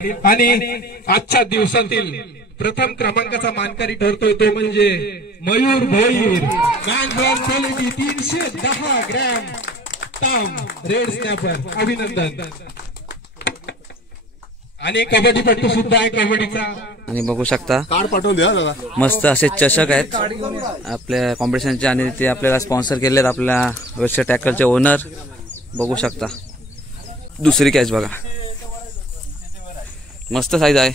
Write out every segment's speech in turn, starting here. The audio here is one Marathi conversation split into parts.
आणि आजच्या दिवसातील प्रथम क्रमांकाचा मानकरी ठरतोय तो म्हणजे Mayur Bhoir. Man quality 310 gram Tom red snapper. अभिनंदन. आणि कबड्डीपट्टू सुद्धा आहे कबड्डीचा. आणि बघू शकता मस्त असे चषक आहेत आपल्या कॉम्पिटिशनचे आणि ते आपल्याला स्पॉन्सर केलेत आपल्या वेस्टर टॅकलचे ओनर. बघू शकता दुसरी कॅच बघा मस्त साईज आहे.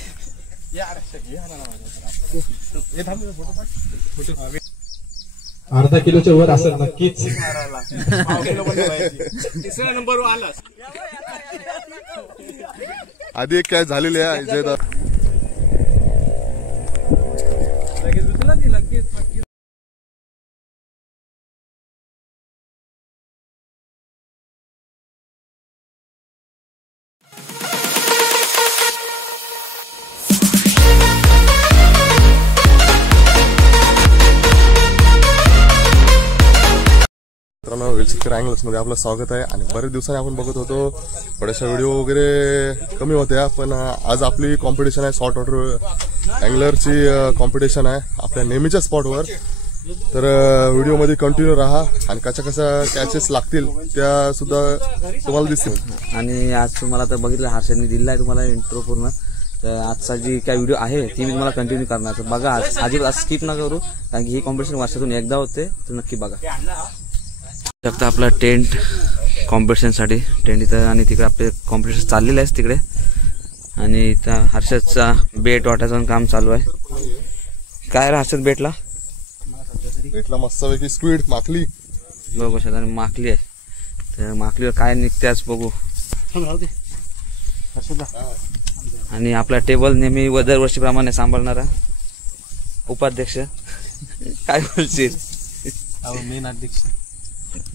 अर्धा किलोच्या वर असेल नक्कीच. तिसऱ्या नंबरवर आला. आधी एक कॅच झालेली आहे विजयदा. अँगल्स मध्ये आपलं स्वागत आहे. आणि बरेच दिवसांनी आपण बघत होतो थोड्याशा व्हिडिओ वगैरे कमी होत्या, पण आज आपली कॉम्पिटिशन आहे सॉल्ट वॉटर अँगलरची कॉम्पिटिशन आहे आपल्या नेहमीच्या स्पॉटवर. तर व्हिडिओमध्ये कंटिन्यू राहा आणि कशा कॅचेस लागतील त्या सुद्धा तुम्हाला दिसतील. आणि आज तुम्हाला तर बघितलं हर्षदने दिला आहे तुम्हाला इंट्रो पूर्ण. तर आजचा जी काय व्हिडिओ आहे ती मी तुम्हाला कंटिन्यू करणार. तर बघा अजिबात स्किप न करू कारण की ही कॉम्पिटिशन वर्षातून एकदा होते. तर नक्की बघा. शकता आपला टेंट कॉम्पिटिशनसाठी टेंट इथं आणि तिकडे आपले कॉम्पिटिशन चाललेलं आहे तिकडे. आणि इथं हर्षदचा बेट वाटायचं काम चालू आहे. काय रे हर्षद बेटला मस्तपैकी स्क्विड माकली बघू शकता. आणि माकली आहे तर माकलीवर काय निघते आज बघू. आणि आपला टेबल नेहमी दरवर्षीप्रमाणे सांभाळणारा उपाध्यक्ष काय बोलशील. मेन अध्यक्ष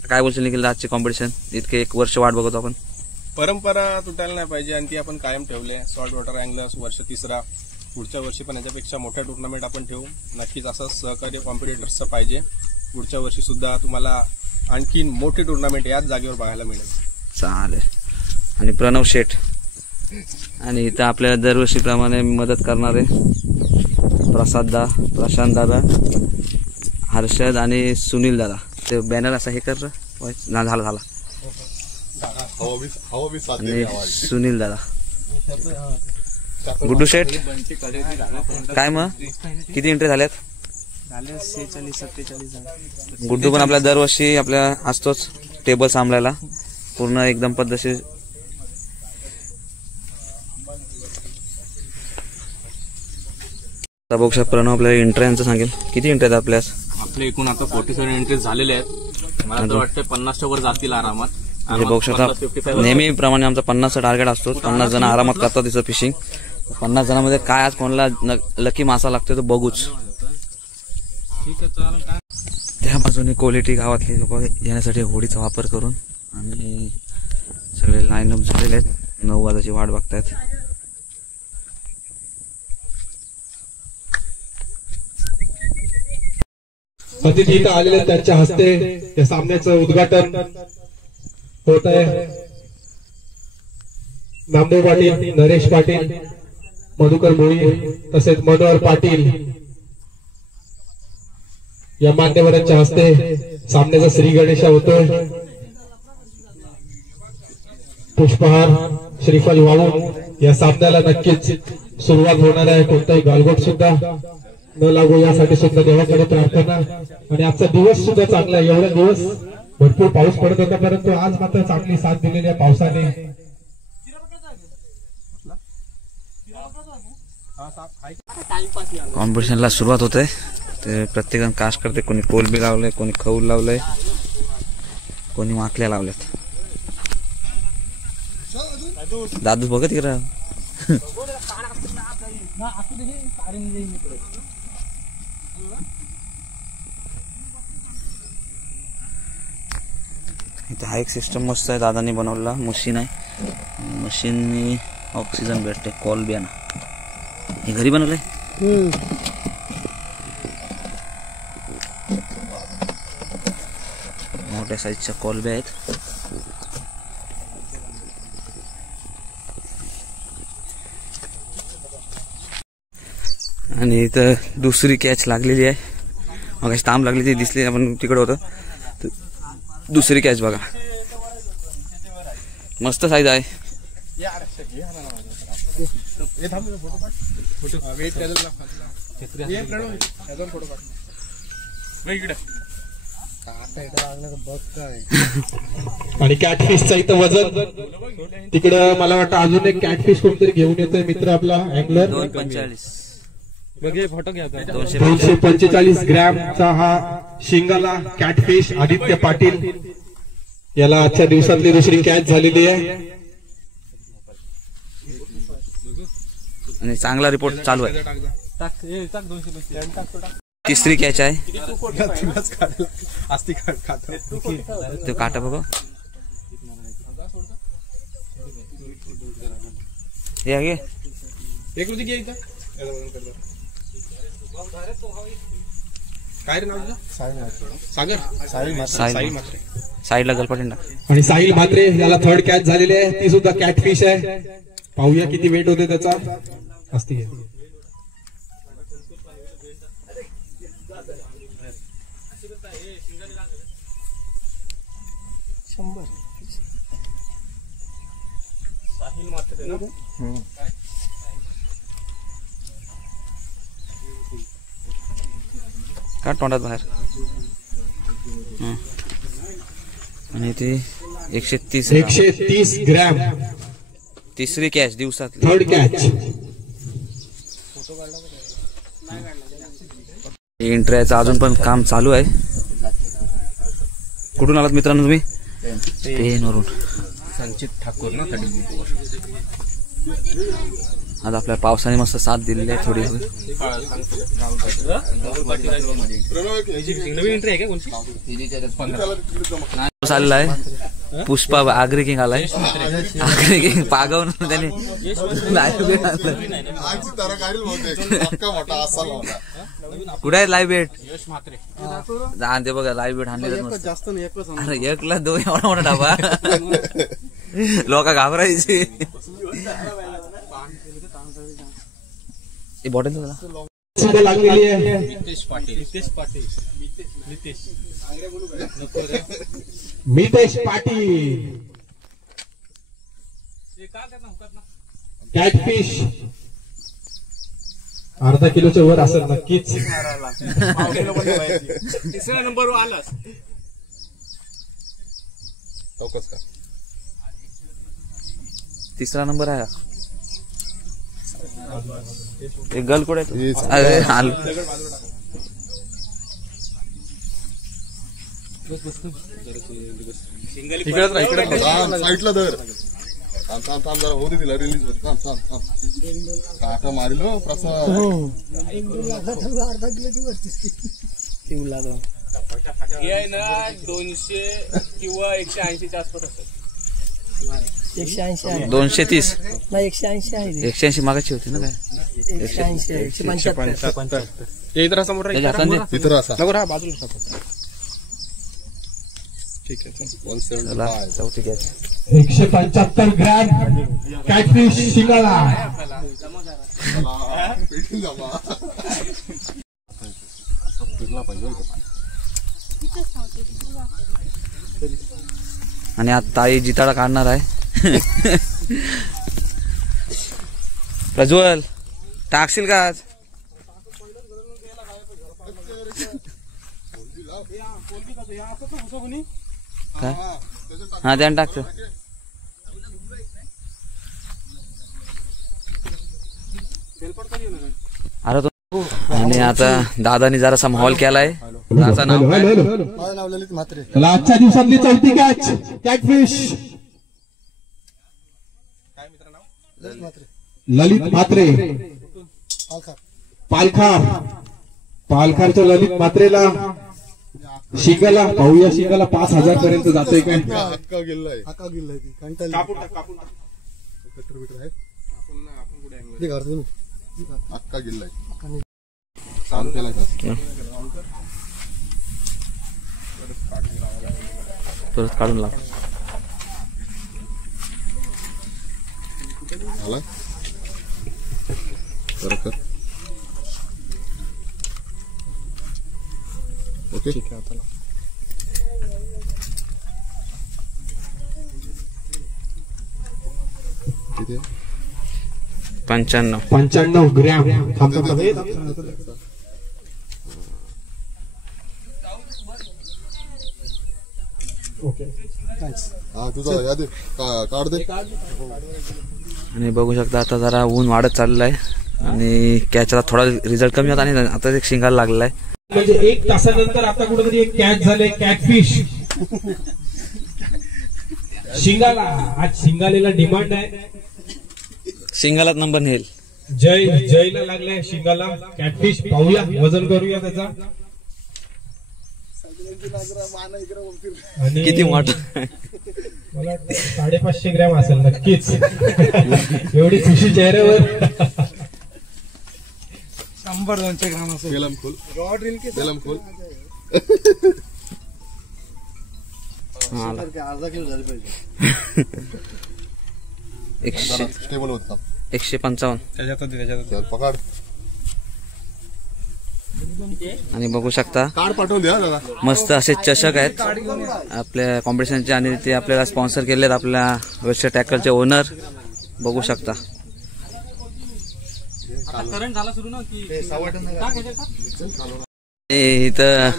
काय बोलशील निखिल आजचे कॉम्पिटिशन इतके एक वर्ष वाट बघतो आपण. परंपरा तुटायला नाही पाहिजे आणि ती आपण कायम ठेवली आहे. सॉल्ट वॉटर अँगलर्स वर्ष तिसरा. पुढच्या वर्षी पण याच्यापेक्षा मोठ्या टुर्नामेंट आपण ठेवू. नक्कीच असं सहकार्य कॉम्पिटिटर्सचं पाहिजे. पुढच्या वर्षी सुद्धा तुम्हाला आणखीन मोठी टुर्नामेंट याच जागेवर बघायला मिळेल. चालेल. आणि प्रणव शेठ आणि इथं आपल्याला दरवर्षीप्रमाणे मदत करणारे प्रशांत दादा हर्षद आणि सुनील दादा. ते बॅनर असा हे कर झाला आणि सुनील दादा गुड्डू शेठ. काय मग किती एंट्री झाल्यात. 46-47 गुड्डू पण आपल्या दरवर्षी आपल्या असतोच टेबल सांभाळायला पूर्ण एकदम पद्धतशीर. बघू शकता प्रणव आपल्याला एंट्र्यांचं सांगेल. किती एंट्री आहेत आपल्यास. आपले एकूण आता 47 एंट्रीज झालेले आहेत. मला तर वाटतं 50च्या वर जातील आरामात. म्हणजे बघू शकता नेहमीप्रमाणे आमचा 50चा टार्गेट असतो. 50 जण आरामात करतात तिचं फिशिंग. 50 जणांमध्ये काय आज कोणाला लकी मासा लागतोय तो बघूच. त्या बाजूने क्वालिटी गावातले लोक येण्यासाठी होडीचा वापर करून आणि सगळे लाईन अप झालेले आहेत. 9 वाजाची वाट बघतायत. अतिथी इथं आलेले त्यांच्या हस्ते त्या सामन्याचं उद्घाटन होत आहे. नामदेव पाटील, नरेश पाटील, मधुकर भोई तसेच मनोहर पाटील या मान्यवरांच्या हस्ते सामन्याचा श्री गणेशा होतोय. पुष्पहार श्रीफल वाहून या सामन्याला नक्कीच सुरुवात होणार आहे. कोणताही गालबोट सुद्धा न लागू यासाठी सुद्धा देवाकडे प्रार्थना. आणि आजचा दिवस सुद्धा चांगला आहे. एवढा दिवस भरपूर पाऊस पडत होता परंतु आज मात्र चांगली साथ दिलेली आहे पावसाने. कॉम्पिटिशनला सुरुवात होते. ते प्रत्येकजण कास्ट करते. कोणी कोलबी लावलंय, कोणी खौल लावलंय, कोणी माकल्या लावल्यात. दादू बघत इकडे इथे हा एक सिस्टम मस्त आहे दादांनी बनवलेला. मशीन आहे. मशीननी ऑक्सिजन भेटते. कॉल बियाणा हे घरी बनवलंय. मोठ्या साईजच्या कॉलब्या आहेत. आणि इथं दुसरी कॅच लागलेली आहे. मग तांब लागली ती दिसली, आपण तिकडे होतं. दुसरी कॅच बघा, मस्त साईज आहे. आणि कॅटफिशचं इथं वजन तिकडं मला वाटतं अजून एक कॅटफिश कोणतरी घेऊन येतोय मित्र आपला अँगलर. 245 ग्रॅमचा हा शिंगाला कॅटफिश आदित्य पाटील याला आजच्या दिवसातली दुसरी कॅच झालेली आहे. आणि चांगला रिपोर्ट चालू आहे. तिसरी कॅच आहे. तो काटा बघा, हे आहे काय रे नाव तुझं? सागर साईडला गलपाटेंडा. आणि साहिल म्हात्रे याला थर्ड कॅच झालेली आहे, ती सुद्धा कॅटफिश आहे. पाहूया किती वेट होते त्याचा. असती का तोंडात बाहेर. आणि ते 130 ग्रॅम तिसरी कॅच दिवसात. Third catch. इंट्राचं अजून पण काम चालू आहे. कुठून आलात मित्रांनो तुम्ही? पेनवरून. संचित ठाकूर ना. आज आपल्या पावसाने मस्त साथ दिलेली आहे थोडी. आलेला आहे पुष्पा आग्रे किंग आलाय. आग्रे किंग पागवून त्याने कुठे आहे लाईव्ह बेट? ते बघा लाईव्ह बेट आणले. अरे एकला दोन एवढा मोठा डाबा. लोक घाबरायची. बॉटल लागलेली आहे. मितेश पाटील कॅटफिश अर्धा किलोच्या वर असेल नक्कीच. तिसऱ्या नंबरवर आलास. तिसरा नंबर आहे. एक गल कुठे? अरे हाल. साईडला धर. थांब जरा होऊ दे तिला रिलीज होत. थांब काटा मारिलो प्रसाद. हे आहे ना 200 किंवा 180च्या आसपास असेल. 180 आहे. 230 नाही 180 आहे. 180 मागाची होती ना काय? 180 175. ते इतर समोर इतर असा नको राहा बाजूला. ठीक आहे. 175 ग्रॅम कॅटफिश शिंगाला. आणि आता ताई जिताडा काढणार आहे. प्रज्वल टाकशील का आज? काय? हा त्यानं टाकतो. अरे तो. आणि आता दादानी जरासा माहोल केलाय. दादाचं नाव काय? चला आजच्या दिवसातली चौथी कॅच कॅटफिश ललित म्हात्रे पालखारच्या ललित म्हात्रेला शिंगाला. पाहूया शिंगाला 5000 पर्यंत जातोय काय? हक्का गेलाय. हक्का गेलाय. परत काढून लाव. बरोबर ओके ठीक आहे आता. किती आहे? 95 ग्रॅम. ओके हा तुझा या दे कार्ड दे. आणि बघू शकता आता जरा ऊन वाढत चाललेलं आहे आणि कॅचला थोडा रिझल्ट कमी होता आणि आता एक शिंगायला लागलेला आहे. म्हणजे 1 तासानंतर आता कुठेतरी एक कॅच झाले, कॅटफिश शिंगाला. आज शिंगालेला डिमांड आहे. शिंगालाच नंबर नेल. जयला लागलाय शिंगाला कॅटफिश. पाहूया, वजन करूया त्याचा. आणि किती मोठा मला वाटतं 550 ग्रॅम असेल नक्कीच. एवढी खुशी चेहऱ्यावर. 100-200 ग्राम असेल. गेलम खोल रॉड रील के गेलम खोल. अर्धा किलो झाले पाहिजे. 100 स्टेबल होत 155. चल पकड. आणि बघू शकता कार्ड पाठवून द्या दादा. मस्त असे चषक आहेत आपल्या कॉम्पिटिशनचे आणि ते आपल्याला स्पॉन्सर केले आहेत आपल्या वेस्टर्न टॅकलचे ओनर. बघू शकता इथं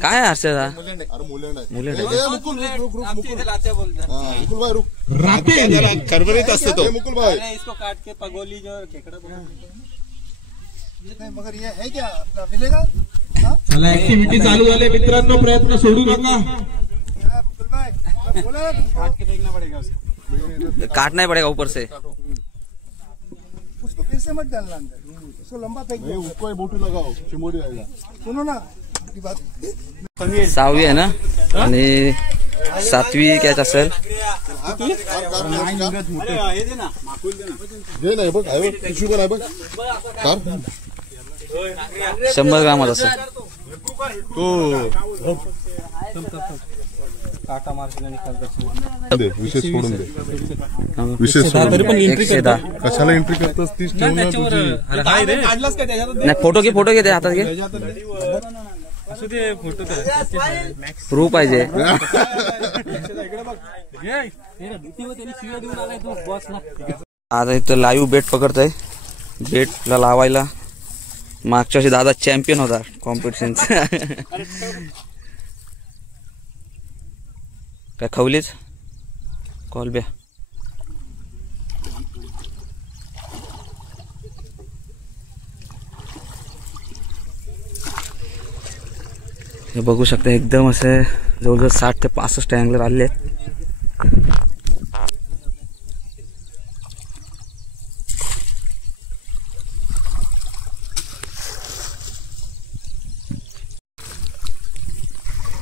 काय हर्षदा अरे मुलेंड आहे. मुले मुकुल भाई रुक. राते खरबरीत असते तो. मुकुल भाई इसको काट के पगोली जो खेकड़ा बना. मगर ये है क्या मिलेगा? चला ऍक्टिव्हिटी चालू झाले मित्रांनो, प्रयत्न सोडू नका. बोला काट के फेंकना पड़ेगा उसको. काटना ही पड़ेगा ऊपर से. उसको फिर से मत डालना अंदर, उसको लंबा फेंक दो. उसको बोटी लगाओ, चिमोडी आएगा. सुनो ना आपकी बात. 6वी आहे ना आणि 7वी कॅच असेल. जे नाही बघ आहे बघ, पिशवी पण आहे बघ. कार 100 ग्रामात असेल. दे विशेष सोडून दे. विशेष सोडून दे. 110. कशाला एंट्री करतोस तीच ठेवून तुझी. काढलास काय त्याच्यात? नाही फोटो घे ते हातात घे. प्रूफ पाहिजे. आता इथं लाईव्ह बेट पकडतोय. बेटला लावायला मागच्या वर्षी दादा चॅम्पियन होता कॉम्पिटिशनचा. काय खवलीच कॉलब्या. हे बघू शकता एकदम असे जवळजवळ 60 ते 65 अँगलर आले आहेत.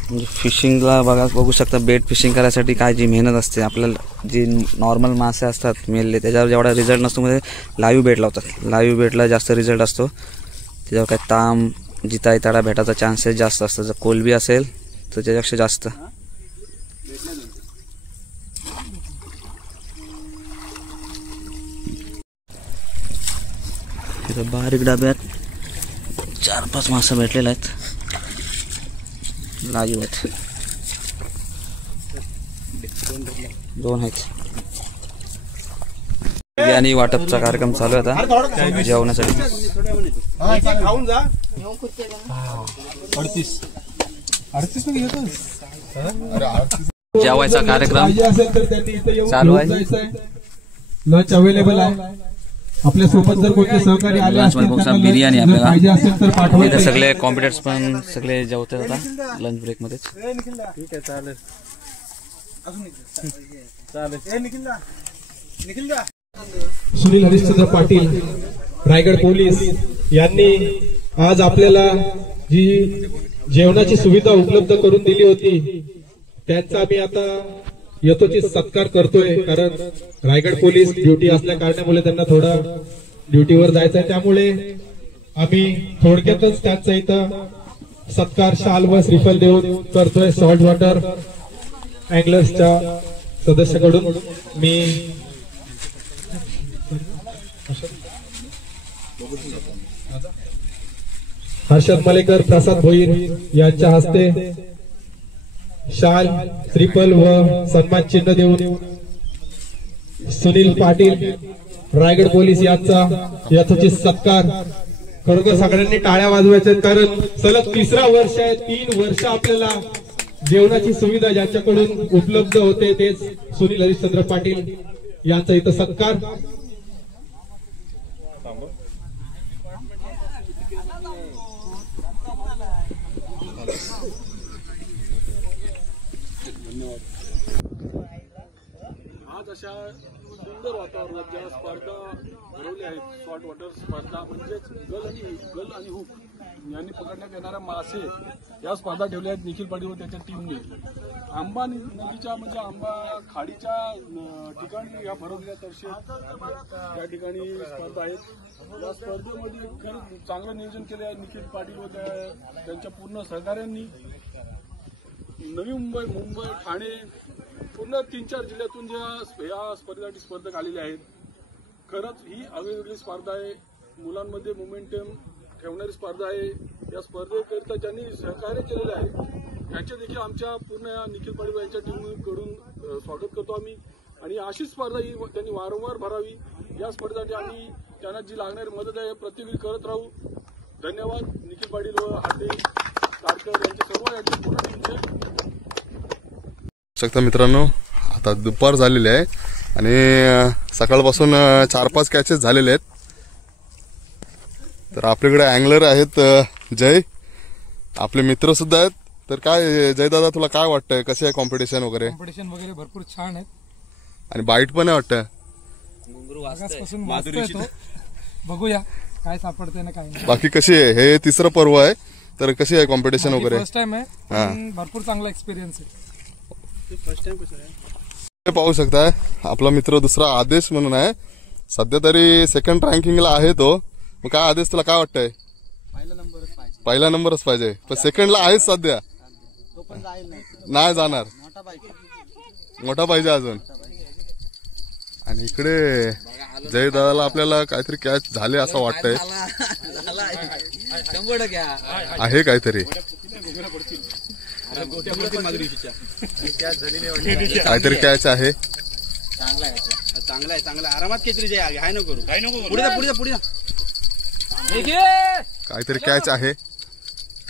म्हणजे फिशिंगला बघू शकता बेट फिशिंग करायसाठी काय जी मेहनत असते. आपल्याला जी नॉर्मल मासे असतात मेल्ले त्याच्यावर जेवढा रिझल्ट नसतो मध्ये लाईव्ह बेट लावतात. लाईव्ह बेटला जास्त रिझल्ट असतो. त्याच्यावर काय ताम जिताई तडा भेटायचा चान्सेस जास्त असतो. जर कोलबी असेल तर त्याच्यापेक्षा जास्त. इथं बारीक डब्यात 4-5 मासे भेटलेले आहेत. लाईव्ह आहेत. 2 आहेत. बिर्याणी वाटपचा कार्यक्रम चालू आहे आता जेवणासाठी. खाऊन जा. 38 मध्ये घेतो. जेवायचा कार्यक्रम पाहिजे असेल तर त्यांनी इथे येऊन चालू घेऊन आहे. जायचं आहे. लंच अवेलेबल आहे. आपल्या सोबत जर कोणते सहकारी आले लंच असतील मध्ये बघा, त्यांना बिर्याणी जर आपल्याला. पाहिजे असेल तर इथे पाठवा. सगळे कॉम्पिटिटर्स पण सगळे जेवतात आता लंच ब्रेक मध्येच. ठीक आहे चालेल. निखिल दा. सुनील हरिश्चंद्र पाटील रायगड पोलीस यांनी आज आपल्याला जी जेवणाची सुविधा उपलब्ध करून दिली होती त्यांचा आम्ही आता यथोचित सत्कार करतोय. कारण रायगड पोलीस ड्युटी असल्या कारणामुळे त्यांना थोडा ड्युटीवर जायचं आहे. त्यामुळे आम्ही थोडक्यातच त्यांचा इथं सत्कार शाल व श्रीफल देऊन करतोय. सॉल्ट वॉटर अँगलर्सच्या सदस्याकडून मी हर्षद मलेकर, प्रसाद भोईर यांच्या हस्ते शाल, श्रीफल व सन्मान चिन्ह देऊन सुनील पाटील रायगड पोलीस यांचा यथोचित सत्कार. खरोखर सगळ्यांनी टाळ्या वाजवायच्या, कारण सलग 3रा वर्ष आहे. 3 वर्ष आपल्याला जेवणाची सुविधा ज्यांच्याकडून उपलब्ध होते तेच सुनील हरिश्चंद्र पाटील यांचा इथं सत्कार. आज अशा सुंदर वातावरणात ज्या स्पर्धा भरवल्या आहेत, सॉल्ट वॉटर स्पर्धा म्हणजेच गल आणि हुक यांनी पकडण्यात येणाऱ्या मासे या स्पर्धा ठेवल्या आहेत निखिल पाटील व त्याच्या टीमने. आंबा नदीच्या म्हणजे आंबा खाडीच्या ठिकाणी या भरवलेल्या तर्शे या ठिकाणी स्पर्धा आहेत. या स्पर्धेमध्ये खरंच चांगलं नियोजन केलं आहे निखिल पाटील व त्यांच्या पूर्ण सहकाऱ्यांनी. नवी मुंबई ठाणे पूर्ण 3-4 जिल्ह्यातून या स्पर्धेसाठी स्पर्धक आलेले आहेत. खरंच ही आगळीवेगळी स्पर्धा आहे, मुलांमध्ये मोमेंटम ठेवणारी स्पर्धा आहे. या स्पर्धेकरिता ज्यांनी सहकार्य केलेले आहे त्यांचे देखील आमच्या पूर्ण निखिल पाटील यांच्या टीमकडून स्वागत करतो आम्ही. आणि अशीच स्पर्धा ही त्यांनी वारंवार भरावी. या स्पर्धेसाठी आम्ही त्यांना जी लागणारी मदत आहे प्रत्येक करत राहू. धन्यवाद निखिल पाटील व हाटे तारकर यांचे सर्व यांच्या पूर्ण टीमचे. शकता मित्रांनो, आता दुपार झालेली आहे आणि सकाळपासून 4-5 कॅचेस झालेले आहेत. तर आपल्याकडे अँगलर आहेत जय, आपले मित्र सुद्धा आहेत. तर काय जय दादा, तुला काय वाटतंय, कसे आहे कॉम्पिटिशन वगैरे? कॉम्पिटिशन वगैरे भरपूर छान आहे आणि बाईट पण आहे वाटतं. आकाशपासून वाचतोय तो. बघूया काय सापडतंय ना काय नाही. बाकी कशी आहे, हे 3रं पर्व आहे, तर कशी आहे कॉम्पिटिशन वगैरे? फर्स्ट टाइम आहे, पण भरपूर चांगला एक्सपिरियन्स आहे. पाहू शकताय आपला मित्र दुसरा आदेश म्हणून आहे, सध्या तरी 2nd रँकिंगला आहे तो. मग काय आदेश, तुला काय वाटतंय? पहिला नंबरच पाहिजे, पण 2ndला आहेच सध्या, नाही जाणार, मोठा पाहिजे अजून. आणि इकडे जय दादाला आपल्याला काहीतरी कॅच झाले असं वाटतंय, आहे काहीतरी काहीतरी कॅच आहे. चांगला आहे आरामात खेचली हाय नको करू. पुढे काहीतरी कॅच आहे.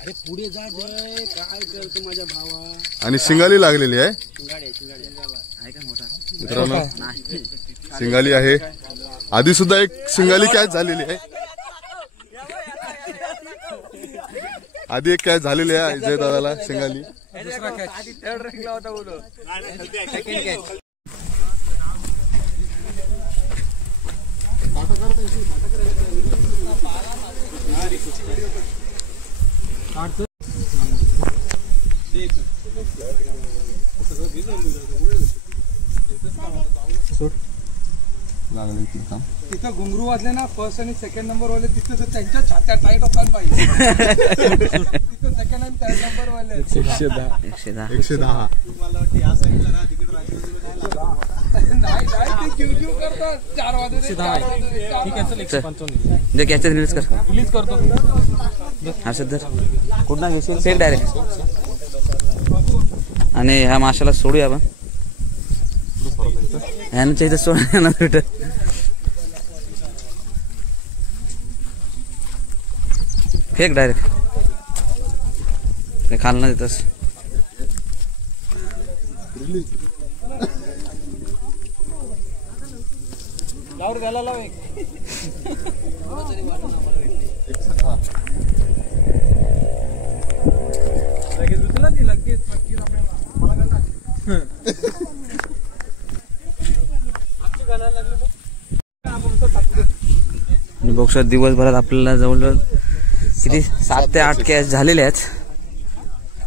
अरे पुढे जा जय, काय करतो माझ्या भावा. आणि शिंगाली लागलेली आहे मित्रांनो, शिंगाली आहे. आधी सुद्धा एक शिंगाली कॅच झालेली आहे, आधी एक कॅच झालेली आहे जय दादाला शिंगाली. तिथं घुंगरू वाजले ना, 1st आणि 2nd नंबर वाले तिथं तर त्यांच्या छात्या टाईट होतात पाहिजे. तिथं 2nd आणि 3rd नंबर वाले 110 नाही ते जीव करतात. 4 वाजले जे कॅचेस रिलीज करतो. हा सध्या कुठला घेशील सेट डायरेक्ट. आणि ह्या माशाला सोडूया आपण, ह्यानं इथं सोडा भेट. फेक डायरेक्ट काही खालना देतस. लावर घाला लाव एक. लगेच दुसरा ती लगेच नक्कीच आपल्याला मला घालणार. बघू दिवसभरात आपल्याला जवळजवळ किती 7 ते 8 कॅच झालेले आहेत.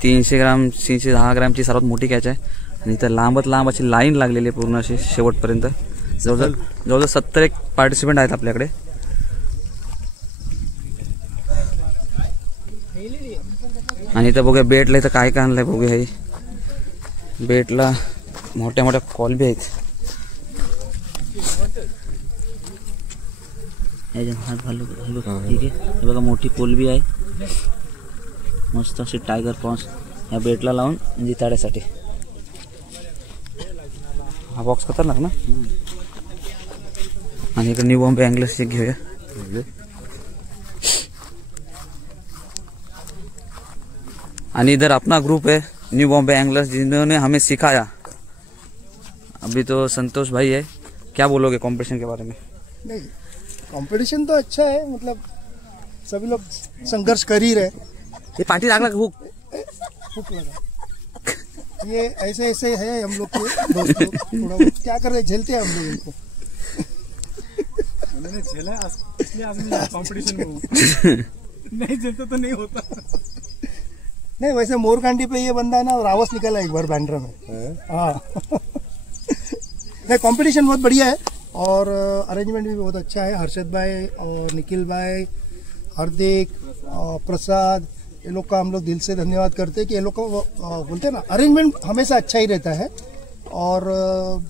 300 ग्राम 310 ग्रामची सर्वात मोठी कॅच आहे. आणि इथं लांबत लांब अशी लाईन लागलेली आहे पूर्ण अशी शेवटपर्यंत. जवळजवळ 70 पार्टिसिपेंट आहेत आपल्याकडे. आणि इथं बघूया बेटला इथं काय काय आणलंय बघूया. हे बेटला मोठ्या मोठ्या कॉलबी आहेत. हात घालू हे बघा. ठीक आहे. हे बघा मोठी कोलबी आहे मस्त अशी टायगर प्रॉन्स या बेटला लावून जिताड्यासाठी. हा बॉक्स खतरनाक ना. आणि इकडे न्यू बॉम्बे अँगलर्स एक घेऊया. आणि इधर अपना ग्रुप है न्यू बॉम्बे एंगलर्स जिन्होंने हमें सिखाया. अभी तो संतोष भाई है, क्या बोलोगे कंपटीशन के बारे में? नहीं, कंपटीशन तो अच्छा है, मतलब सभी लोग संघर्ष कर ही रहे. ये पार्टी लागला हुक हुक लगा. ये ऐसे ऐसे है हम लोग के दोस्त लोग, थोड़ा बहुत क्या कर रहे, झेलते हैं हम लोग इनको. मैंने झेला इसलिए आज मैं कंपटीशन में हूँ. नहीं झेलता तो नहीं होता. नहीं, वैसे मोरकांडी पे ये बंदा है ना रावस निकला एक बार बैंड्रा में. हाँ. नहीं, कंपटीशन बहुत बढ़िया है और अरेंजमेंट भी बहुत अच्छा है. हर्षद भाई और निखिल भाई, हार्दिक, प्रसाद, ये लोग का हम लोग दिल से धन्यवाद करते हैं कि ये लोग को बोलते हैं ना, अरेंजमेंट हमेशा अच्छा ही रहता है. और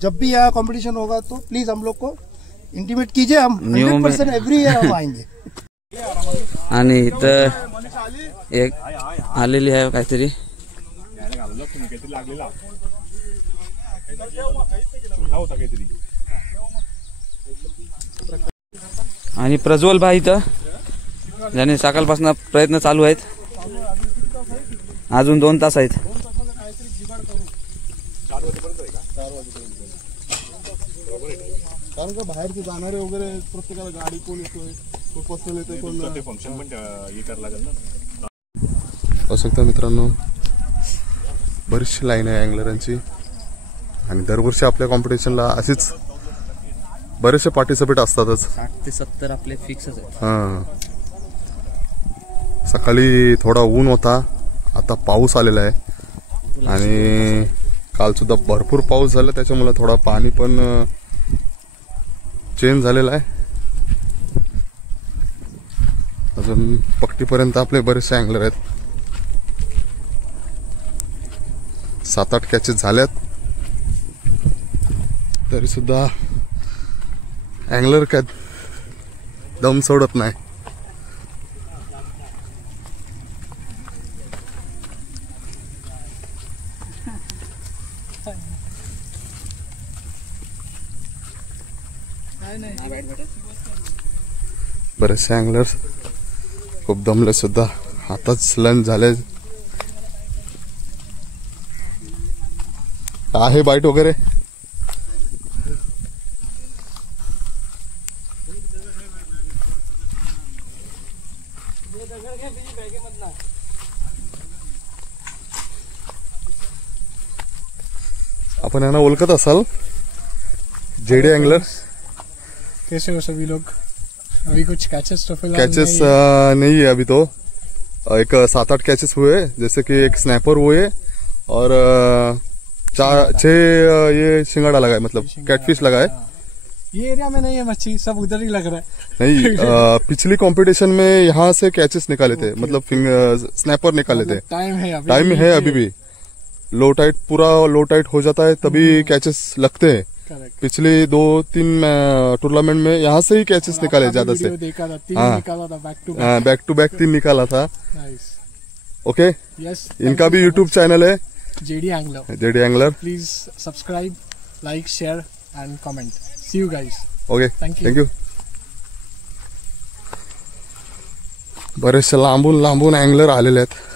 जब भी यहाँ कंपटीशन होगा तो प्लीज हम लोग को इंटिमेट कीजिए. हम 100% एवरी ईयर हम आएंगे. आणि इथं एक आलेली आहे काहीतरी. आणि प्रज्वल भाई इथं ज्याने सकाळपासून प्रयत्न चालू आहेत. अजून 2 तास आहेत. कारण का बाहेरचे जाणारे वगैरे प्रत्येकाला गाडी कोण येतोय, कोण पसंत येतोय, कोण ते फंक्शन पण हे करायला लागेल ना. पाहू शकता मित्रांनो, बरीचशी लाईन आहे अँगलरांची. आणि दरवर्षी आपल्या कॉम्पिटिशनला अशीच बरेचसे पार्टिसिपेट असतातच. 60 ते 70 आपले फिक्सच आहेत. हां, सकाळी थोडा ऊन होता, आता पाऊस आलेला आहे. आणि काल सुद्धा भरपूर पाऊस झाला, त्याच्यामुळे थोडा पाणी पण चेंज झालेला आहे. अजून पट्टीपर्यंत आपले बरेचसे अँगलर आहेत. 7-8 कॅचेस झाल्यात, तरी सुद्धा अँगलर काय दम सोडत नाही. बरेचसे अँगलर्स खूप दमले सुद्धा, आताच लंच झाले. आहे बाईट वगैरे. आपण यांना ओळखत असाल, जेडी एंगलर. कैसे हो सभी लोग? अभी कुछ कैचेस तो फिलहाल कैचेस नहीं है अभी तो. एक 7-8 कैचेस हुए, जैसे कि एक स्नैपर हुए और 4-6 ये सिंगाड़ा लगा है, मतलब कैटफिश लगा है. ये एरिया में नहीं है मच्छी, सब उधर ही लग रहा है. नहीं, पिछली कंपटीशन में यहाँ से कैचेस निकाले थे, मतलब स्नैपर निकाले थे. टाइम है अभी भी. लो टाइट, पूरा लो टाइट हो जाता है तभी कैचेस लगते हैं. पिछले 2-3 टूर्नामेंट में यहाँ से ही कैचेस निकाले ज्यादा से. हाँ, बैक टू बैक 3 निकाला था. ओके, इनका भी यूट्यूब चैनल है, JD angler. JD angler. Please subscribe, like, share and comment. See you guys. Okay, thank you. बरेचसे लांबून लांबून अँगलर आलेले आहेत.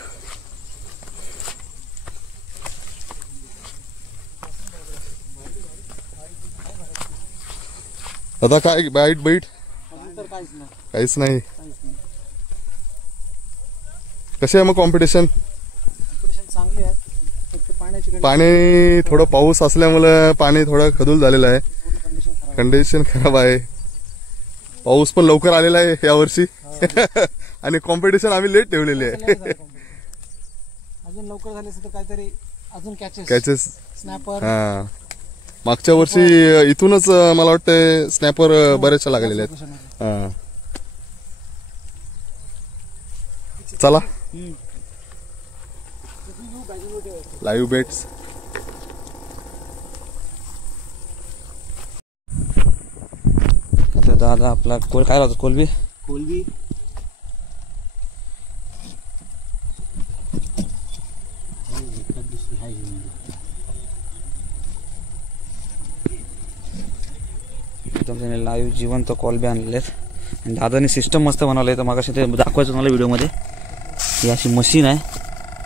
आता काय बाईट काहीच नाही. कसे आहे मग कॉम्पिटिशन? चांगली आहे. पाणी थोडं पाऊस असल्यामुळे पाणी थोडं खदूल झालेलं आहे. कंडिशन खराब आहे. पाऊस पण लवकर आलेला आहे यावर्षी. आणि कॉम्पिटिशन आम्ही लेट ठेवलेली आहे. अजून लवकर झाले तर काहीतरी अजून कॅचेस स्नॅपर. हा, मागच्या वर्षी इथूनच मला वाटतं स्नॅपर बरेचसे लागलेले आहेत. हा, चला लाईव्ह बेट्स. दादा आपला काय लावतो कोलबी कोलबी एकदम त्याने लाईव्ह जिवंत कोलबी आणलेत आणि दादाने सिस्टम मस्त बनवलं तर मगाशी ते दाखवायचं मला व्हिडिओमध्ये. ही अशी मशीन आहे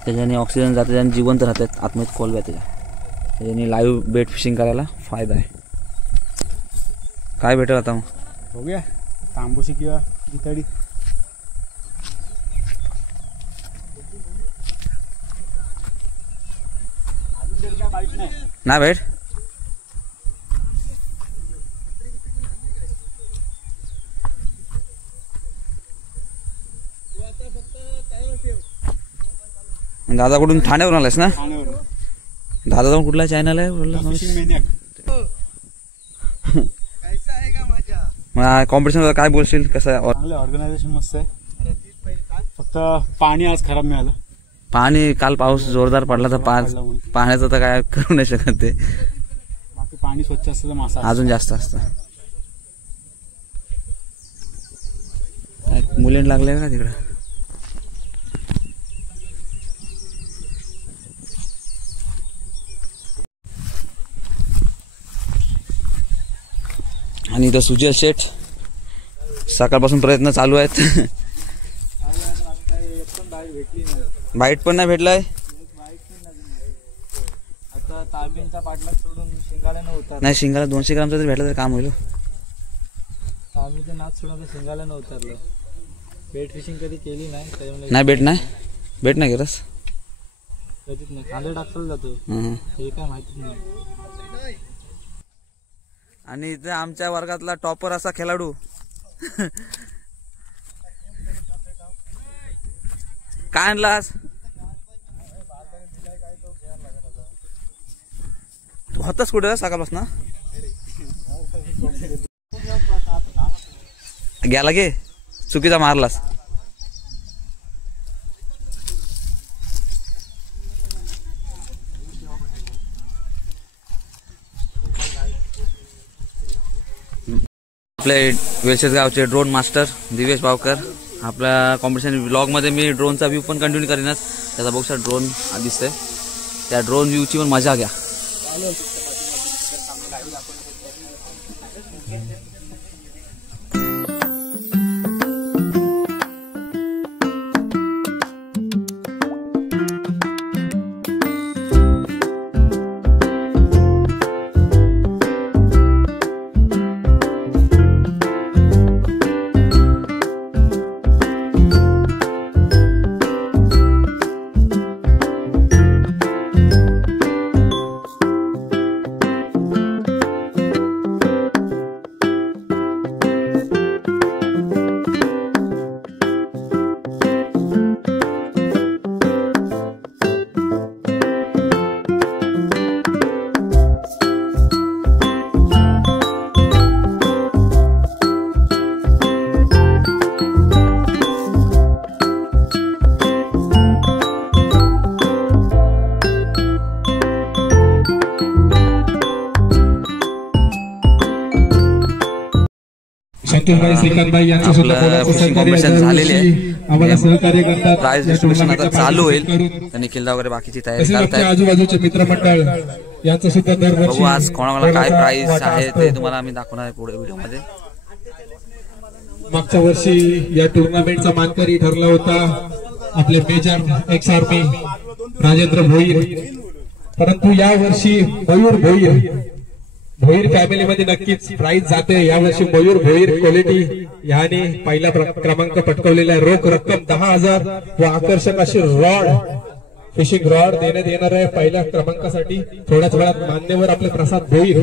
त्याच्याने ऑक्सिजन जाते त्याने जिवंत राहतात आतमध्ये कोलब्या त्याच्याने लाईव्ह बेट फिशिंग करायला फायदा आहे. काय भेटेल आता मग बघूया तांबूशी किंवा गिताडी. नाही भेट दादा कुठून ठाण्यावरून आलायस ना. दादा जाऊन कुठला चॅनल आहे मग कॉम्पिटिशन काय बोलशील कसं आहे. ऑर्गनायझेशन मस्त आहे फक्त पाणी आज खराब मिळालं. पाणी काल पाऊस जोरदार पडला तर पाण्याचं तर काय करू नाही शकत ते. बाकी पाणी स्वच्छ असतं तर मासा अजून जास्त असतं. मुलींना लागले का तिकडं. आणि इथं सुजल शेठ सकाळपासून प्रयत्न चालू आहेत. बाईट पण नाही भेटलाय. आता ताबींचा पाठलाग सोडून शिंगाला नव्हता. नाही शिंगाला 200 ग्रामचा जर भेटला तर काम होईल. ताबीचं नाच सोडून शिंगाला नव्हतं. बेट फिशिंग कधी केली नाही. नाही बेट नाही करस कधीच नाही. खाली टाकलं जातो हे काय माहिती नाही. आणि इथे आमच्या वर्गातला टॉपर असा खेळाडू काय आणलास तू होतास कुठं सकाळपासून गेला गे चुकीचा मारलास. आपले वेलशेत गावचे ड्रोन मास्टर दिवेश भावकर आपल्या कॉम्पिटिशन व्लॉगमध्ये मी ड्रोनचा व्ह्यू पण कंटिन्यू करीनच. त्याचा बघा ड्रोन दिसतंय त्या ड्रोन व्ह्यूची पण मजा घ्या. संतोषभाई श्रीकांतभाई यांचं सुद्धा कॉम्पिटिशन झालेले आहे. आम्हाला सहकार्य करतात. प्राइज डिस्ट्रीब्युशन आता चालू होईल. निखिल वगैरे बाकीची तयारी करतायत. आजूबाजूचे मित्रमंडळ यांचं सुद्धा दरवर्षी बघू आज कोणाला काय प्राइज आहे ते तुम्हाला आम्ही दाखवणार आहे पुढे व्हिडिओमध्ये. मागच्या वर्षी या टुर्नामेंटचा मानकरी ठरला होता आपले major ex army Rajendra Bhoir, परंतु या वर्षी मयूर भोईर फॅमिलीमध्ये नक्कीच प्राइज जाते. यावर्षी मयूर भोईर क्वालिटी याने पहिला क्रमांक पटकावलेला आहे. रोख रक्कम 10,000 व आकर्षक अशी रॉड फिशिंग रॉड देण्यात येणार आहे पहिल्या क्रमांकासाठी. थोड्याच वेळात मान्यवर आपले प्रसाद भोईर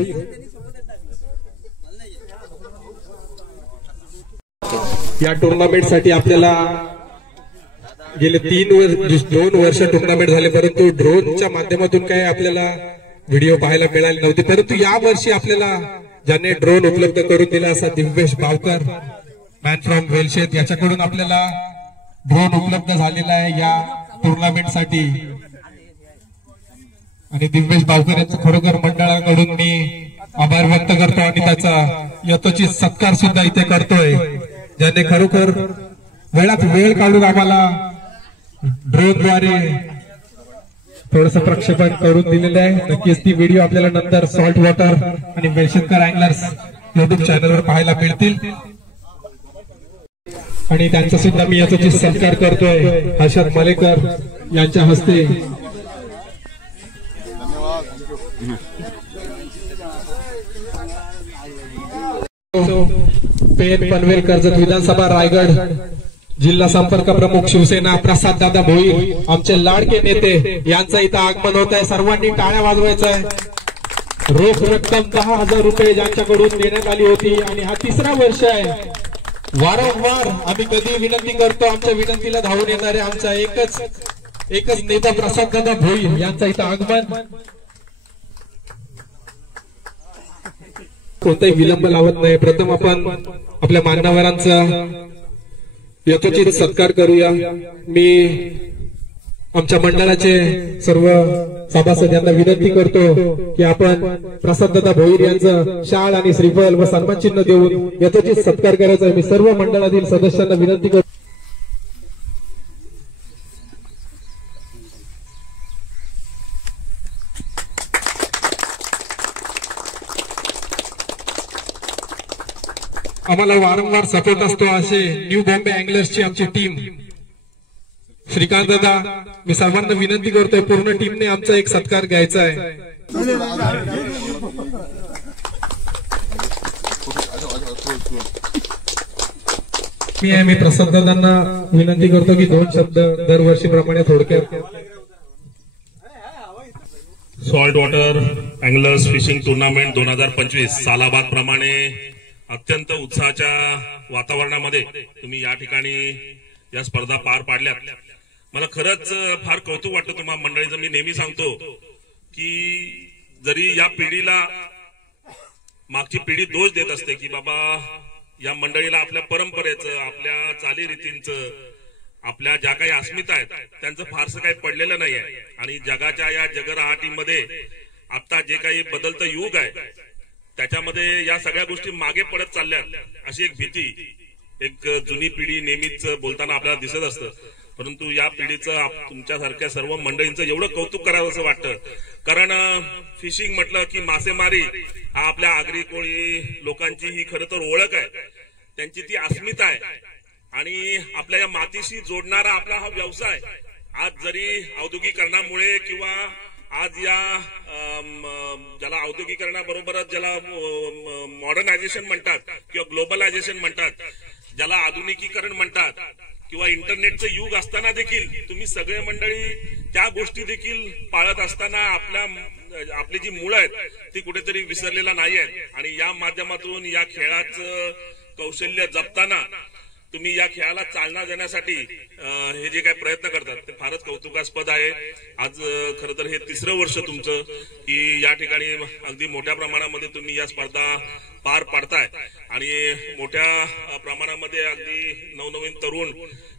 या टुर्नामेंट साठी आपल्याला गेले 2 वर्ष टुर्नामेंट झाले, परंतु ड्रोनच्या माध्यमातून काय आपल्याला व्हिडिओ पाहायला मिळाले नव्हते. परंतु या वर्षी आपल्याला ज्याने ड्रोन उपलब्ध करून दिला असा दिव्येश भावकर मॅन फ्रॉम वेलशेत याच्याकडून आपल्याला ड्रोन उपलब्ध झालेला आहे या टुर्नामेंट साठी. आणि दिव्येश भावकर यांचं खरोखर मंडळाकडून मी आभार व्यक्त करतो आणि त्याचा यथोचित सत्कार सुद्धा इथे करतोय, ज्याने खरोखर वेळात वेळ काढून आम्हाला ड्रोनद्वारे थोडस प्रक्षेपण करून दिलेलं आहे. नक्कीच ती व्हिडिओ आपल्याला नंतर सॉल्ट वॉटर आणि वेलशेतकर अँगलर्स युट्यूब चॅनलवर पाहायला मिळतील. आणि त्यांचा सुद्धा मी याचा सत्कार करतोय हर्षद मलेकर यांच्या हस्ते. पेन पनवेल कर्जत विधानसभा रायगड जिल्हा संपर्क प्रमुख शिवसेना प्रसाद दादा भोईर आमचे लाडके नेते यांचं इथं आगमन होत आहे. सर्वांनी टाळ्या वाजवायचं आहे. रोख रक्कम 10,000 रुपये ज्यांच्याकडून देण्यात आली होती आणि हा 3रा वर्ष आहे. वारंवार आम्ही कधी विनंती करतो, आमच्या विनंतीला धावून येणारे आमचा एकच नेता प्रसाद दादा भोईर यांचं इथं आगमन. कोणताही विलंब लावत नाही. प्रथम आपण आपल्या मान्यवरांचा यथोचित सत्कार करूया. मी आमच्या मंडळाचे सर्व सभासद यांना विनंती करतो की आपण प्रसाददादा भोईर यांचं शाल आणि श्रीफल व सन्मान चिन्ह देऊन यथोचित सत्कार करायचा आहे. मी सर्व मंडळातील सदस्यांना विनंती करतो. आम्हाला वारंवार सपोर्ट असतो असे न्यू बॉम्बे अँगलर्सची आमची टीम. श्रीकांत दादा, मी सर्वांना विनंती करतोय पूर्ण टीमने आमचा एक सत्कार घ्यायचा आहे. मी प्रसाद दादांना विनंती करतो की 2 शब्द दरवर्षीप्रमाणे थोडक्यात. सॉल्ट वॉटर अँगलर्स फिशिंग टुर्नामेंट 2025 सालाबाद प्रमाणे अत्यंत उत्साहाच्या वातावरणामध्ये तुम्ही या ठिकाणी या स्पर्धा पार पाडल्यात. मला खरंच फार कौतुक वाटतं तुम्हा मंडळीचं. मी नेहमी सांगतो की जरी या पिढीला मागची पिढी दोष देत असते की बाबा या मंडळीला आपल्या परंपरेचं, आपल्या चालीरीतींचं, आपल्या ज्या काही अस्मिता आहेत त्यांचं फारसं काही पडलेलं नाही आहे. आणि जगाच्या या जगरहाटीमध्ये आता जे काही बदलतं युग आहे त्याच्यामध्ये या सगळ्या गोष्टी मागे पडत चालल्यात अशी एक भीती एक जुनी पिढी नेहमीच बोलताना आपल्याला दिसत असतं. परंतु या पिढीचं तुमच्यासारख्या सर्व मंडळींचं एवढं कौतुक करावं असं वाटतं. कारण फिशिंग म्हटलं की मासेमारी हा आपल्या आगरी कोळी लोकांची ही खरं तर ओळख आहे, त्यांची ती अस्मिता आहे आणि आपल्या या मातीशी जोडणारा आपला हा व्यवसाय आज जरी औद्योगिकरणामुळे किंवा आज या ज्याला औद्योगिकरणाबरोबरच ज्याला मॉडर्नायझेशन म्हणतात किंवा ग्लोबलायझेशन म्हणतात, ज्याला आधुनिकीकरण म्हणतात किंवा इंटरनेटचं युग असताना देखील तुम्ही सगळे मंडळी त्या गोष्टी देखील पाळत असताना आपली जी मुळं आहेत ती कुठेतरी विसरलेला नाही आहेत. आणि या माध्यमातून या खेळाचं कौशल्य जपताना तुम्ही या खेळाला चालना देण्यासाठी हे जे काही प्रयत्न करतात ते फारच कौतुकास्पद आहे. आज खरं तर हे 3रं वर्ष तुमचं की या ठिकाणी अगदी मोठ्या प्रमाणामध्ये तुम्ही या स्पर्धा पार पाडताय आणि मोठ्या प्रमाणामध्ये अगदी नवनवीन तरुण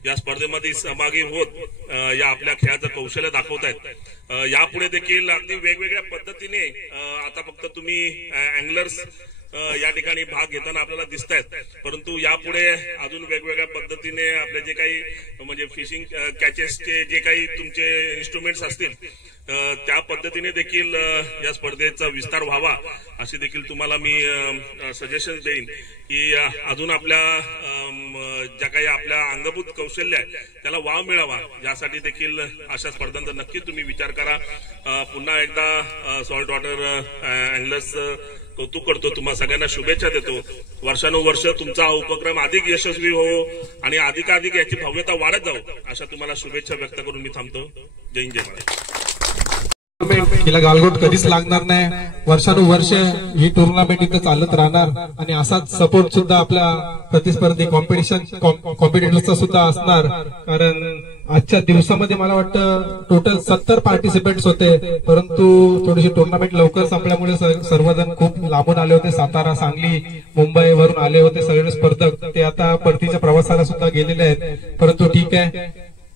या स्पर्धेमध्ये सहभागी होत या आपल्या खेळाचं कौशल्य दाखवतायत. यापुढे देखील अगदी वेगवेगळ्या पद्धतीने आता फक्त तुम्ही अँगलर्स या ठिकाणी भाग घेताना आपल्याला दिसत आहेत, परंतु यापुढे अजून वेगवेगळ्या पद्धतीने आपले जे काही म्हणजे फिशिंग कॅचेसचे जे काही तुमचे इन्स्ट्रुमेंट्स असतील त्या पद्धतीने देखील या स्पर्धेचा विस्तार व्हावा अशी देखील तुम्हाला मी सजेशन देईन की अजून आपल्या ज्या काही आपल्या अंगभूत कौशल्य आहे त्याला वाव मिळावा यासाठी देखील अशा स्पर्धांचा नक्की तुम्ही विचार करा. पुन्हा एकदा सॉल्ट वॉटर अँगलर्स कौतुक करतो, तुम्हाला सगळ्यांना शुभेच्छा देतो. वर्षानुवर्ष तुमचा हा उपक्रम अधिक यशस्वी हो आणि अधिकाधिक याची भव्यता वाढत जाऊ अशा तुम्हाला शुभेच्छा व्यक्त करून मी थांबतो. जय हिंद, जय महाराष्ट्र. हिला गालगोट कधीच लागणार नाही. वर्षानुवर्ष ही टुर्नामेंट इथं चालत राहणार आणि असाच सपोर्ट सुद्धा आपल्या प्रतिस्पर्धी कॉम्पिटिटर्सचा सुद्धा असणार. कारण आजच्या दिवसामध्ये मला वाटतं टोटल 70 पार्टिसिपेंट्स होते, परंतु थोडीशी टुर्नामेंट लवकर संपल्यामुळे सर्वजण खूप लांबून आले होते. सातारा, सांगली, मुंबई वरून आले होते सगळे स्पर्धक. ते आता परतीच्या प्रवासाला सुद्धा गेलेले आहेत. परंतु ठीक आहे,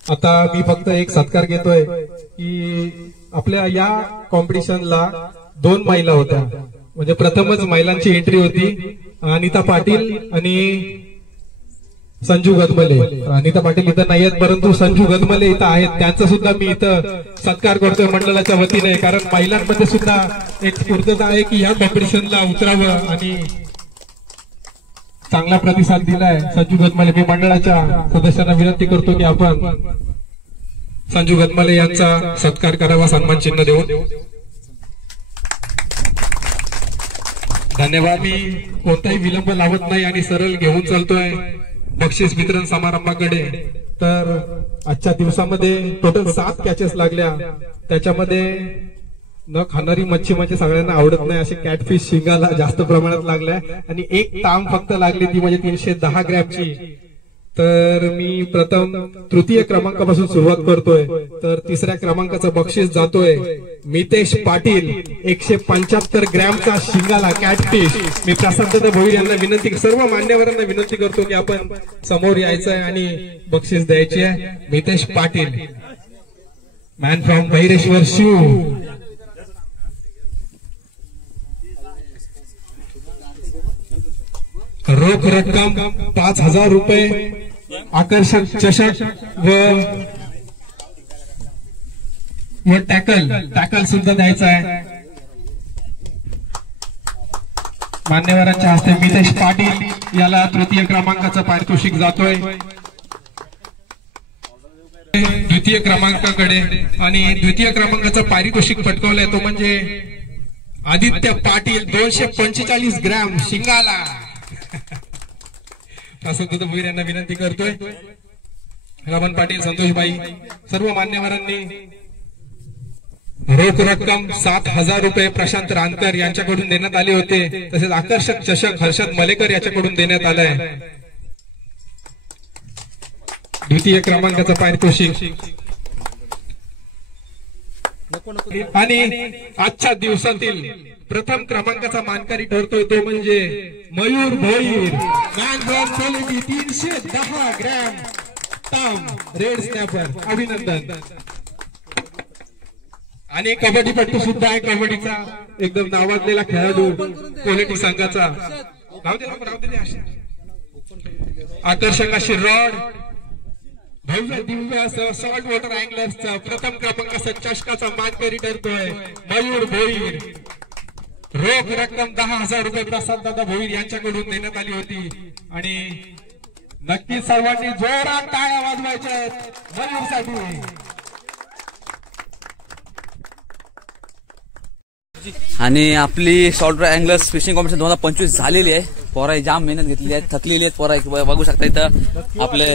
आता मी फक्त एक सत्कार घेतोय की आपल्या या कॉम्पिटिशनला 2 महिला होत्या. म्हणजे प्रथमच महिलांची एंट्री होती. अनिता पाटील आणि संजू गदमले. अनिता पाटील इथं नाही आहेत, परंतु संजू गदमले इथं आहेत. त्यांचा सुद्धा मी इथं सत्कार करतोय मंडळाच्या वतीने, कारण महिलांमध्ये सुद्धा एक स्फूर्तता आहे की या कॉम्पिटिशनला उतरावं आणि चांगला प्रतिसाद दिलाय संजू गदमले. मी मंडळाच्या सदस्यांना विनंती करतो की आपण संजू गदमले यांचा सत्कार करावा सन्मान चिन्ह देऊन. धन्यवाद. मी कोणताही विलंब लावत नाही आणि सरळ घेऊन चालतोय बक्षीस वितरण समारंभाकडे. तर आजच्या दिवसामध्ये टोटल 7 कॅचेस लागल्या. त्याच्यामध्ये न खाणारी मच्छी म्हणजे सगळ्यांना आवडत नाही अशी कॅटफिश शिंगाला जास्त प्रमाणात लागल्या आणि एक ताम फक्त लागली ती म्हणजे 310 ग्रॅमची. तर मी प्रथम तृतीय क्रमांकापासून सुरुवात करतोय. तर तिसऱ्या क्रमांकाचं बक्षीस जातोय मितेश पाटील 175 ग्रॅमचा शिंगाला कॅटफिश. मी प्रसाददादा भोईर यांना विनंती, सर्व मान्यवरांना विनंती करतो की आपण समोर यायचं आहे आणि बक्षीस द्यायची आहे. Mitesh Patil, man from Bhaireshwar Shiv. रोख रक्कम 5,000 रुपये, आकर्षक चषक व टॅकल सुद्धा द्यायचा आहे. मान्यवरांच्या हस्ते मितेश पाटील याला तृतीय क्रमांकाचं पारितोषिक जातोय द्वितीय क्रमांकाकडे. आणि द्वितीय क्रमांकाचं पारितोषिक पटकावलंय तो म्हणजे आदित्य पाटील 245 ग्रॅम शिंगाला. प्रसाद भोईर यांना विनंती करतोय. रमण पाटील, संतोषबाई, सर्व मान्यवरांनी रोख रक्कम 7,000 रुपये प्रशांत रानकर यांच्याकडून देण्यात आले होते. तसेच आकर्षक चषक हर्षद मलेकर याच्याकडून देण्यात आलाय. द्वितीय क्रमांकाचं पारितोषिक. आणि आजच्या दिवसातील प्रथम क्रमांकाचा मानकरी ठरतोय तो म्हणजे Mayur Bhoir, man from quality 310 gram ताम रेड स्नॅपर. अभिनंदन. आणि कबड्डीपट्टू सुद्धा आहे, कबड्डीचा एकदम नावाजलेला खेळाडू क्वालिटी संघाचा. आकर्षक अशी रॉड, भव्य दिव्य असं सॉल्ट वॉटर अँगलर्सचा प्रथम क्रमांकाचा चषकाचा मानकरी ठरतोय मयूर भोईर. रोख रक्कम 10,000 रुपये प्रसाददादा भोईर यांच्याकडून देण्यात आली होती. आणि नक्कीच सर्वांनी जोरात टाळ्या वाजवायच्या आहेत मयूरसाठी. आणि आपली सॉल्ट अँगलर्स फिशिंग कॉम्पिटिशन 2025 झालेली आहे. पोरा जाम मेहनत घेतली आहे, थकलेली आहेत पोरा. बघू शकता इथं आपले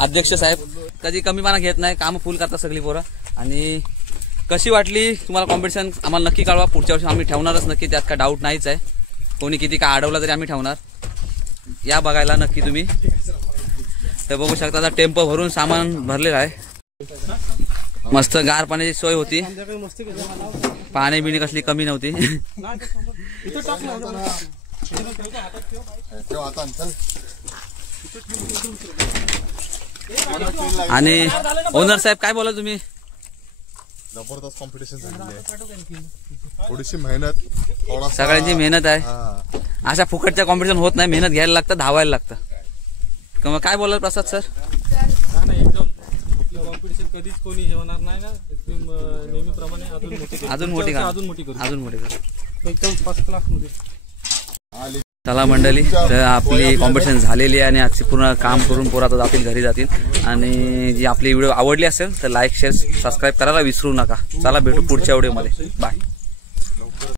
अध्यक्ष साहेब कधी कमीपणा घेत नाही, काम फुल करतात सगळी पोरं. आणि कशी वाटली तुम्हाला कॉम्पिटिशन आम्हाला नक्की कळवा. पुढच्या वर्षी आम्ही ठेवणारच नक्की, त्यात काय डाऊट नाहीच आहे. कोणी किती काय अडवलं तरी आम्ही ठेवणार. या बघायला नक्की तुम्ही. तर बघू शकता आता टेम्पो भरून सामान भरलेलं आहे. मस्त गार पाण्याची सोय होती, पाणी बिणी कसली कमी नव्हती. आणि ओनर साहेब काय बोला तुम्ही? जबरदस्त कॉम्पिटिशन झालेली आहे, थोडीशी मेहनत, सगळ्यांची मेहनत आहे. अशा फुकटच्या कॉम्पिटिशन होत नाही, मेहनत घ्यायला लागतं, धावायला लागतं. काय बोलाल प्रसाद सर? कॉम्पिटिशन कधीच कोणी हे होणार नाही ना, एकदम नेहमीप्रमाणे अजून मोठी एकदम फर्स्ट क्लास मध्ये. चला मंडळी, तर आपली कॉम्पिटिशन झालेली आहे आणि आजची पूर्ण काम करून पोरं आता जातील, घरी जातील. आणि जी आपली व्हिडिओ आवडली असेल तर लाईक, शेअर, सबस्क्राईब करायला विसरू नका. चला भेटू पुढच्या व्हिडिओमध्ये. बाय.